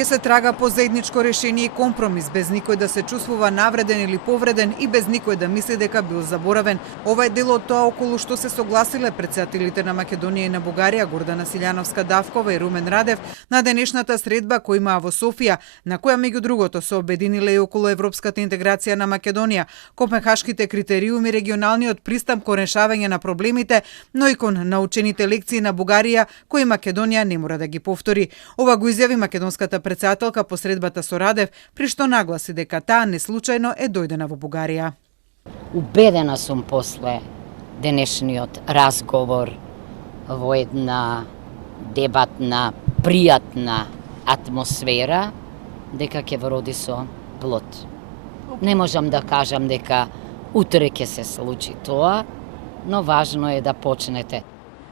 Ке се трага по заедничко решение и компромис, без никој да се чувствува навреден или повреден и без никој да мисли дека бил заборавен. Ова е дел од тоа околу што се согласиле претседателите на Македонија и на Бугарија, Гордана Силјановска-Давкова и Румен Радев, на денешната средба која имаа во Софија, на која меѓу другото се обединиле и околу европската интеграција на Македонија, копенхашките критериуми, регионалниот пристап кон решавање на проблемите, но и кон научените лекции на Бугарија кои Македонија не мора да ги повтори. Ова го изјави македонската претседателка по средбата со Радев, при што нагласи дека таа неслучајно е дојдена во Бугарија. Убедена сум после денешниот разговор во една дебатна, пријатна атмосфера, дека ќе вроди со плод. Не можам да кажам дека утре ќе се случи тоа, но важно е да почнете.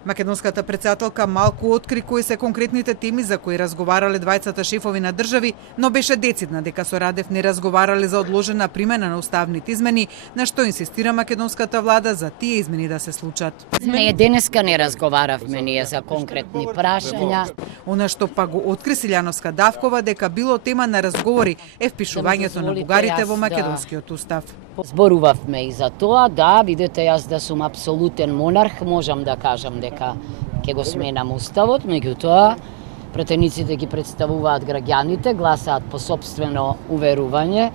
Македонската претседателка малку откри кои се конкретните теми за кои разговарале двајцата шефови на држави, но беше децидна дека со Радев не разговарале за одложена примена на уставните измени, на што инсистира македонската влада за тие измени да се случат. Не, денеска не разговаравме ние за конкретни прашања. Она што па го откри Силјановска-Давкова дека било тема на разговори е впишувањето на бугарите во македонскиот устав. Зборувавме и за тоа, да, видете, јас да сум апсолутен монарх, можам да кажам дека ќе го сменам уставот, меѓутоа претениците ги представуваат граѓаните, гласаат по сопствено уверување.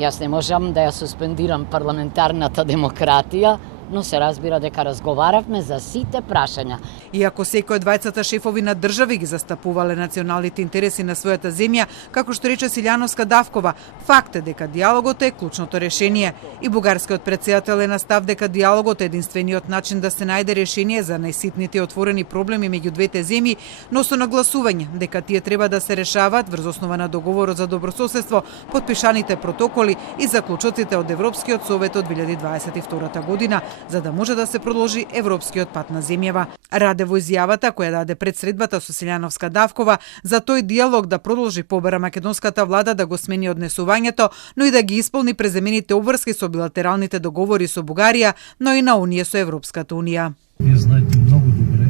Јас не можам да ја суспендирам парламентарната демократија, но се разбира дека разговаравме за сите прашања. Иако секој од двајцата шефови на држави ги застапувале националните интереси на својата земја, како што рече Силјановска-Давкова, факт е дека диалогот е клучното решение. И бугарскиот претседател е на став дека диалогот е единствениот начин да се најде решение за најситните отворени проблеми меѓу двете земји, но со нагласување дека тие треба да се решаваат врз основа на договорот за добрососедство, подпишаните протоколи и заклучоците од Европскиот совет од 2022 година, за да може да се продолжи европскиот пат на земјава. Раде во изјавата која даде пред средбата со Силјановска-Давкова за тој диалог да продолжи побара македонската влада да го смени однесувањето, но и да ги исполни преземените обврски со билатералните договори со Бугарија, но и на Унија со Европската Унија. Вие знаете много добре,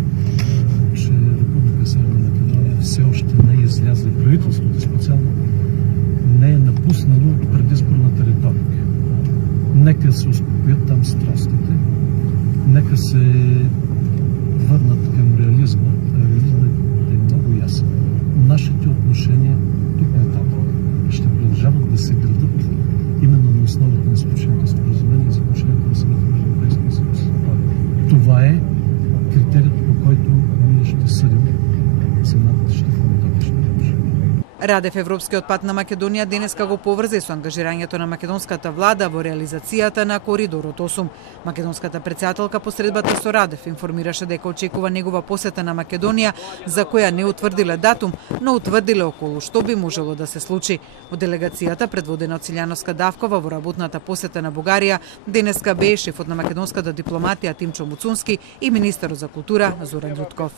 че Република Северна Македонија все още не е излязла, правителството специално не е напуснало предизборната риторика. Нека се успокоят там страстите, нека се върнат към реализма. Реализмът е много ясен. Нашите отношения тук нататък ще продължават да се градат именно на основата на сключените споразумения и заключението на Съвета на Европейския съюз. Това е критерият, по който ние ще съдим цената ще по-нататъчно. Радев Европскиот пат на Македонија денеска го поврзе со ангажирањето на македонската влада во реализацијата на Коридорот 8. Македонската претседателка по средбата со Радев информираше дека очекува негова посета на Македонија, за која не утврдиле датум, но утврдиле околу што би можело да се случи. Од делегацијата, предводена од Силјановска-Давкова во работната посета на Бугарија, денеска бе шефот на македонската дипломатија Тимчо Муцунски и министерот за култура Зоран Ѓутков.